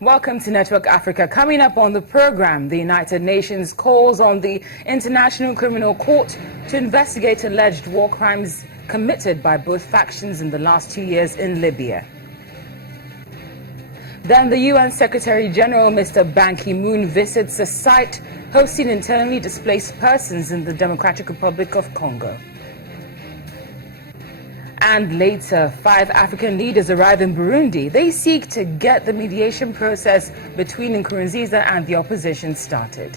Welcome to Network Africa. Coming up on the program, the United Nations calls on the International Criminal Court to investigate alleged war crimes committed by both factions in the last 2 years in Libya. Then the UN Secretary General, Mr. Ban Ki-moon, visits a site hosting internally displaced persons in the Democratic Republic of Congo. And later, 5 African leaders arrive in Burundi. They seek to get the mediation process between Nkurunziza and the opposition started.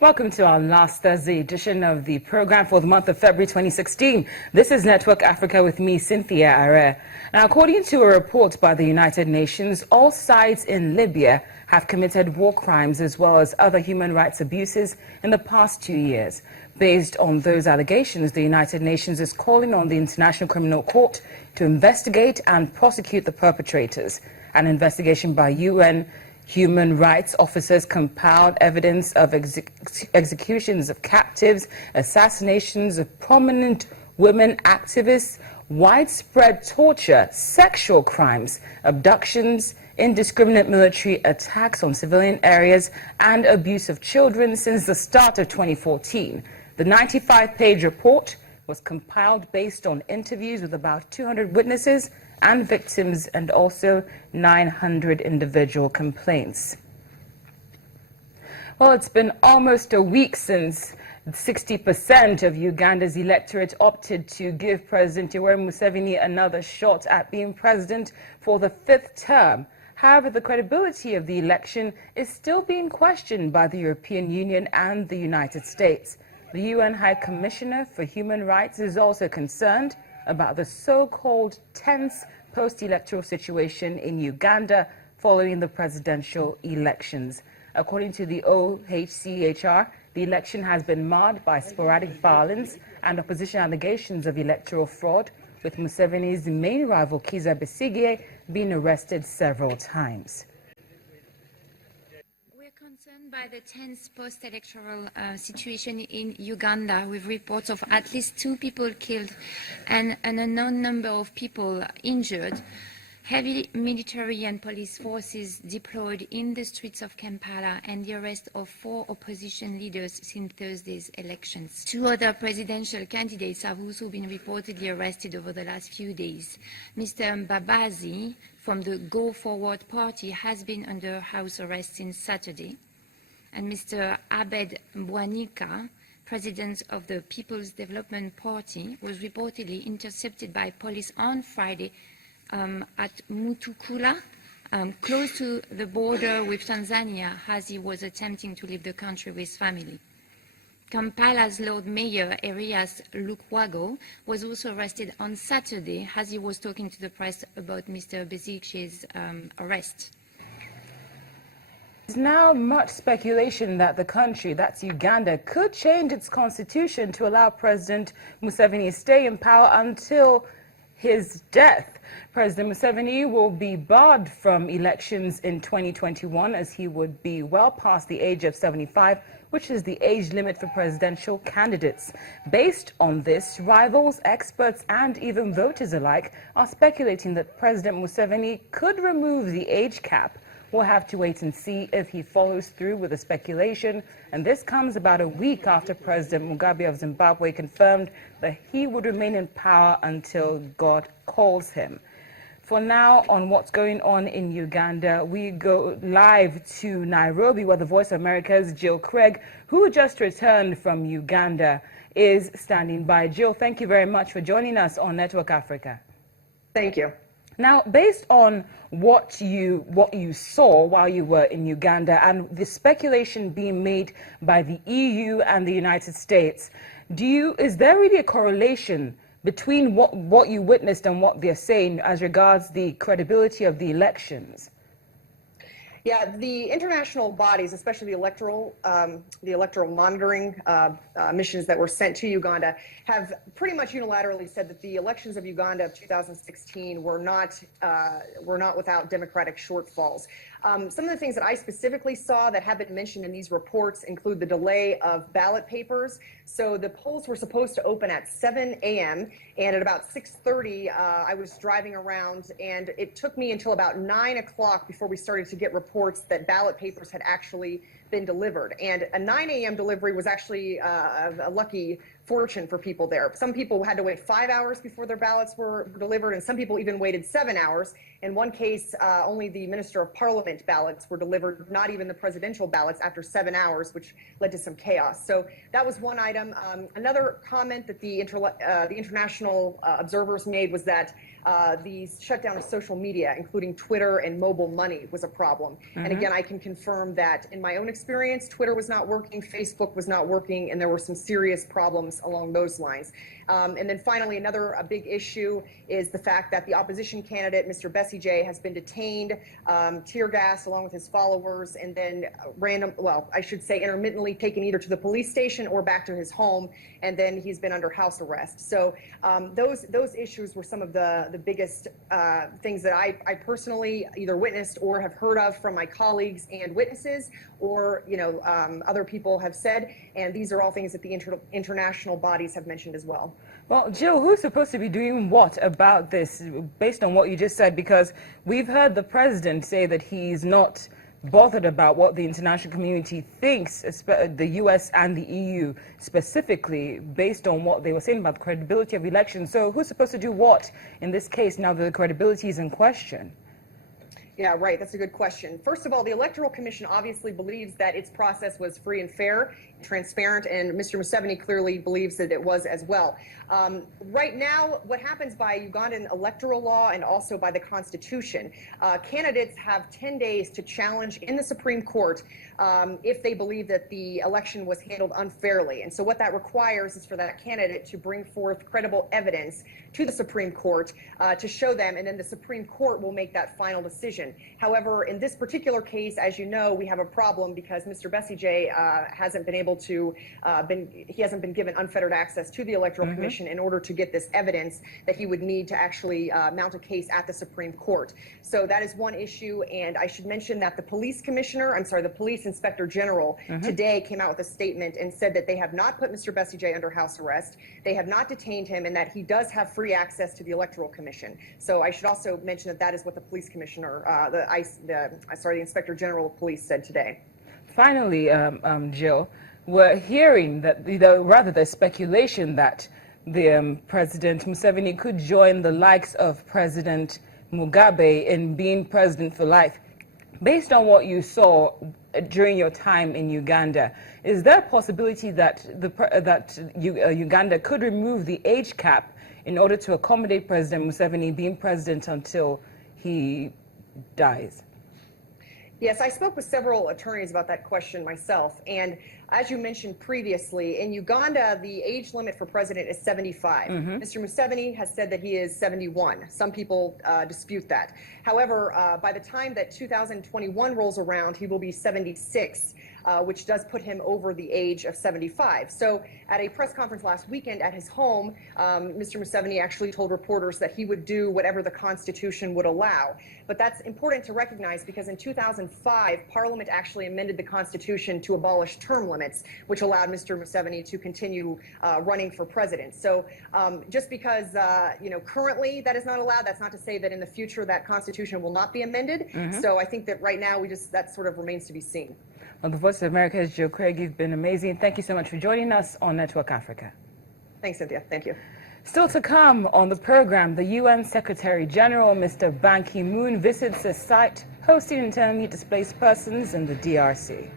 Welcome to our last Thursday edition of the program for the month of February 2016. This is Network Africa with me, Cynthia Are. Now, according to a report by the United Nations, all sides in Libya have committed war crimes as well as other human rights abuses in the past 2 years. Based on those allegations, the United Nations is calling on the International Criminal Court to investigate and prosecute the perpetrators. An investigation by UN human rights officers compiled evidence of executions of captives, assassinations of prominent women activists, widespread torture, sexual crimes, abductions, indiscriminate military attacks on civilian areas, and abuse of children since the start of 2014. The 95-page report was compiled based on interviews with about 200 witnesses and victims, and also 900 individual complaints. Well, it's been almost a week since 60% of Uganda's electorate opted to give President Yoweri Museveni another shot at being president for the 5th term. However, the credibility of the election is still being questioned by the European Union and the United States. The UN High Commissioner for Human Rights is also concerned about the so-called tense post-electoral situation in Uganda following the presidential elections. According to the OHCHR, the election has been marred by sporadic violence and opposition allegations of electoral fraud, with Museveni's main rival, Kizza Besigye, being arrested several times. Concerned by the tense post-electoral situation in Uganda, with reports of at least 2 people killed and an unknown number of people injured, heavy military and police forces deployed in the streets of Kampala, and the arrest of 4 opposition leaders since Thursday's elections. 2 other presidential candidates have also been reportedly arrested over the last few days. Mr. Mbabazi from the Go Forward party has been under house arrest since Saturday, and Mr. Abed Mbwanika, president of the People's Development Party, was reportedly intercepted by police on Friday at Mutukula, close to the border with Tanzania, as he was attempting to leave the country with his family. Kampala's Lord Mayor Erias Lukwago was also arrested on Saturday as he was talking to the press about Mr. Besigye's arrest. There's now much speculation that the country, that's Uganda, could change its constitution to allow President Museveni to stay in power until his death. President Museveni will be barred from elections in 2021 as he would be well past the age of 75, which is the age limit for presidential candidates. Based on this, rivals, experts, and even voters alike are speculating that President Museveni could remove the age cap. We'll have to wait and see if he follows through with the speculation, and this comes about a week after President Mugabe of Zimbabwe confirmed that he would remain in power until God calls him. For now, on what's going on in Uganda, we go live to Nairobi, where the Voice of America's Jill Craig, who just returned from Uganda, is standing by. Jill, thank you very much for joining us on Network Africa. Thank you. Now, based on what you saw while you were in Uganda and the speculation being made by the EU and the United States, is there really a correlation between what you witnessed and what they're saying as regards the credibility of the elections? Yeah, the international bodies, especially the electoral monitoring missions that were sent to Uganda, have pretty much unilaterally said that the elections of Uganda of 2016 were not without democratic shortfalls. Some of the things that I specifically saw that have been mentioned in these reports include the delay of ballot papers. So the polls were supposed to open at 7 a.m. and at about 6:30, I was driving around, and it took me until about 9 o'clock before we started to get reports that ballot papers had actually been delivered. And a 9 a.m. delivery was actually a lucky fortune for people there. Some people had to wait 5 hours before their ballots were delivered, and some people even waited 7 hours. In one case, only the Minister of Parliament ballots were delivered, not even the presidential ballots, after 7 hours, which led to some chaos. So that was one item. Another comment that the international observers made was that the shutdown of social media, including Twitter and mobile money, was a problem. And again, I can confirm that in my own experience, Twitter was not working, Facebook was not working, and there were some serious problems along those lines. And then finally, another big issue is the fact that the opposition candidate, Mr. Besigye, has been detained, tear gassed along with his followers, and then intermittently taken either to the police station or back to his home, and then he's been under house arrest. So those issues were some of the biggest things that I personally either witnessed or have heard of from my colleagues and witnesses, or other people have said, and these are all things that the international bodies have mentioned as well. Well, Jill, who's supposed to be doing what about this, based on what you just said? Because we've heard the president say that he's not bothered about what the international community thinks, the U.S. and the EU specifically, based on what they were saying about the credibility of elections. So who's supposed to do what in this case now that the credibility is in question? Yeah, right. That's a good question. First of all, the Electoral Commission obviously believes that its process was free and fair, transparent, and Mr. Museveni clearly believes that it was as well. Right now, what happens by Ugandan electoral law and also by the Constitution, candidates have 10 days to challenge in the Supreme Court if they believe that the election was handled unfairly. And so what that requires is for that candidate to bring forth credible evidence to the Supreme Court to show them, and then the Supreme Court will make that final decision. However, in this particular case, as you know, we have a problem because Mr. Besigye hasn't been able to, he hasn't been given unfettered access to the Electoral Commission in order to get this evidence that he would need to actually mount a case at the Supreme Court. So that is one issue, and I should mention that the police inspector general today came out with a statement and said that they have not put Mr. Besigye under house arrest, they have not detained him, and that he does have free access to the Electoral Commission. So I should also mention that that is what the police commissioner, the inspector general of police said today. Finally, Jill, we're hearing that, there's speculation that the President Museveni could join the likes of President Mugabe in being president for life. Based on what you saw during your time in Uganda, is there a possibility that Uganda could remove the age cap in order to accommodate President Museveni being president until he dies? Yes, I spoke with several attorneys about that question myself, and as you mentioned previously, in Uganda, the age limit for president is 75. Mr. Museveni has said that he is 71. Some people dispute that. However, by the time that 2021 rolls around, he will be 76. Which does put him over the age of 75. So at a press conference last weekend at his home, Mr. Museveni actually told reporters that he would do whatever the Constitution would allow. But that's important to recognize because in 2005, Parliament actually amended the Constitution to abolish term limits, which allowed Mr. Museveni to continue running for president. So just because, currently that is not allowed, that's not to say that in the future that Constitution will not be amended. So I think that right now that sort of remains to be seen. Well, the Voice of America's Jill Craig, you've been amazing. Thank you so much for joining us on Network Africa. Thanks, Cynthia. Thank you. Still to come on the program, the UN Secretary General, Mr. Ban Ki-moon, visits a site hosting internally displaced persons in the DRC.